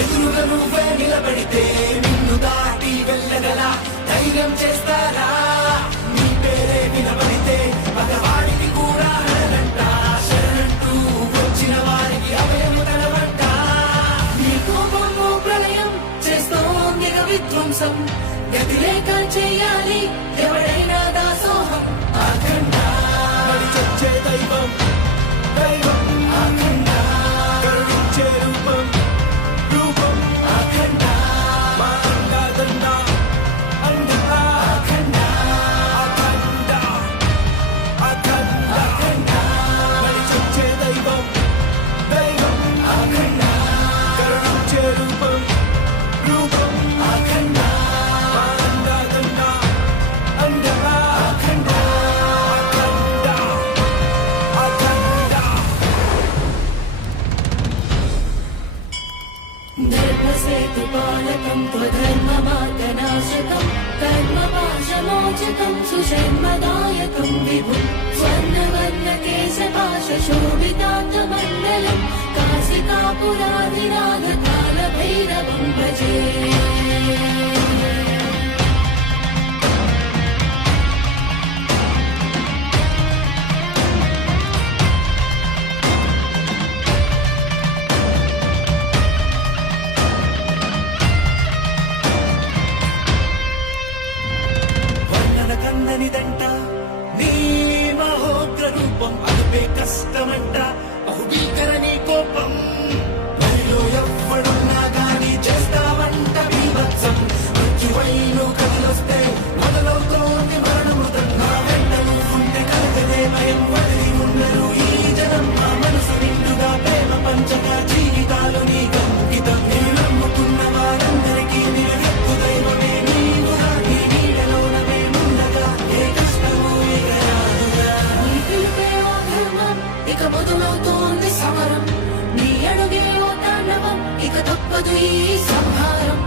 ఎదురుగా నువ్వే నిలబడితే నిన్ను దాటి వెళ్ళగల ధైర్యం చేస్తారా? నీ పేరే వినబడితే పగవాడికి కూడా హరణంట, శరణంటూ వచ్చిన వారికి అభయము తనవంట. నీ కోపము ప్రళయం చేస్తోంది విధ్వంసం, గతి లేక చేయాలి ఎవడైనా దాసోహం. అఖండ చచ్చే దైవం, దైవం అఖండ, కరుణించే రూపం, రూపం అఖండ, మా అండదండ, అండ అఖండ, అఖండ, అఖండ, అఖండ, మరి చచ్చే దైవం, దైవం అఖండ, కరుణించే రూపం, రూపం అఖండ, మా అండదండ, అండ అఖండ, అఖండ, అఖండ. धर्मसेतुपालकं त्वधर्ममार्गनाशकं कर्मपाशमोचकं सुषण्मदायकं विभुं स्वर्णवर्णकेशपाशोभिताङ्गमण्डलं काशिकापुराधिनाथकालभैरवं भजे. వర్ణన కన్ననిదంట నీ మహోగ్ర రూపం, అదుపే కష్టమంట బహుభీకర నీ కోపం. వరిలో ఎవ్వడున్నా గాని చేస్తావంట బీభత్సం, మృత్యువైను కదిలొస్తే మొదలవుతోంది మరణమృతం. నా వెంట నువ్వుంటే కలగదే భయం, వదిలి ఉండరు ఈ జనం. మా మనసు నిండుగా ప్రేమ పంచగా జీవితాలు నీ కంకితం. నేను నమ్ముకున్న వారందరికీ నిలయెత్తు దైవమే నీవుగా, నీ నీడలోన మేముండగా ఏ కష్టమూ ఇక రాదుగా. నీ పిలుపే ఓ ధర్మం, ఇక మొదలవుతోంది సమరం. నీ అడుగే ఓ తాండవం, ఇక తప్పదు ఈ సంహారం.